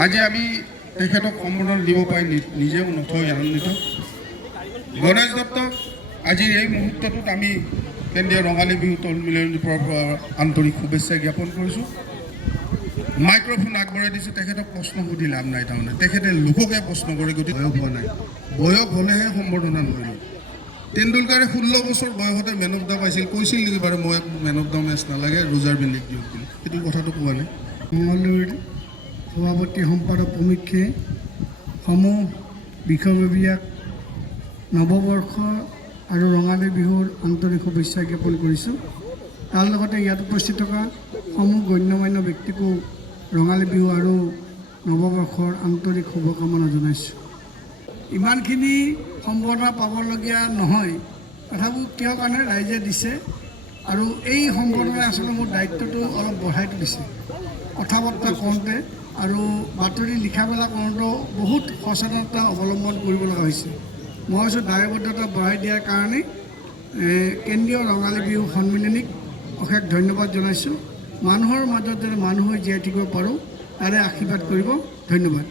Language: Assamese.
আজি আমি তেখেতক সম্বোধন দিব পাই নিজেও নথৈ আনন্দিত। গণেশ দত্তক আজিৰ এই মুহূৰ্তটোত আমি কেন্দ্ৰীয় ৰঙালী বিহু তল মিলনী পৰম্পৰাৰ আন্তৰিক শুভেচ্ছা জ্ঞাপন কৰিছোঁ। মাইক্ৰফোন আগবঢ়াই দিছোঁ, তেখেতক প্ৰশ্ন সুধি লাভ নাই। তাৰমানে তেখেতে লোককে প্ৰশ্ন কৰে, গতিকে বয়স হোৱা নাই। বয়স হ'লেহে সম্বৰ্ধনা নকৰিলোঁ। তেণ্ডুলকাৰে 16 বছৰ বয়সতে মেন অফ দ্য পাইছিল, কৈছিল নেকি বাৰু মই মেন অফ দ্য মেচ নালাগে, ৰোজাৰ বেলিক দিয়ক বুলি? সেইটো কথাটো কোৱা নাই। মঙলদৈৰ সভাপতি সম্পাদক প্ৰমুখ্যে সমূহ বিষয়ববীয়াক নৱবৰ্ষ আৰু ৰঙালী বিহুৰ আন্তৰিক শুভেচ্ছা জ্ঞাপন কৰিছোঁ। তাৰ লগতে ইয়াত উপস্থিত থকা সমূহ গণ্যমান্য ব্যক্তিকো ৰঙালী বিহু আৰু নৱবৰ্ষৰ আন্তৰিক শুভকামনা জনাইছোঁ। ইমানখিনি সম্বৰ্ধনা পাবলগীয়া নহয়, তথাপিও কিয় কাৰণে ৰাইজে দিছে আৰু এই সম্বৰ্ধনাই আচলতে মোৰ দায়িত্বটো অলপ বঢ়াই তুলিছে। কথা বতৰা কওঁতে আৰু বাতৰি লিখা মেলা কৰোঁতেও বহুত সচেতনতা অৱলম্বন কৰিব লগা হৈছে। মই ভাবিছোঁ দায়বদ্ধতা বঢ়াই দিয়াৰ কাৰণে কেন্দ্ৰীয় ৰঙালী বিহু সন্মিলনীক অশেষ ধন্যবাদ জনাইছোঁ। মানুহৰ মাজত যেন মানুহ হৈ জীয়াই থাকিব পাৰোঁ, তাৰে আশীৰ্বাদ কৰিব। ধন্যবাদ।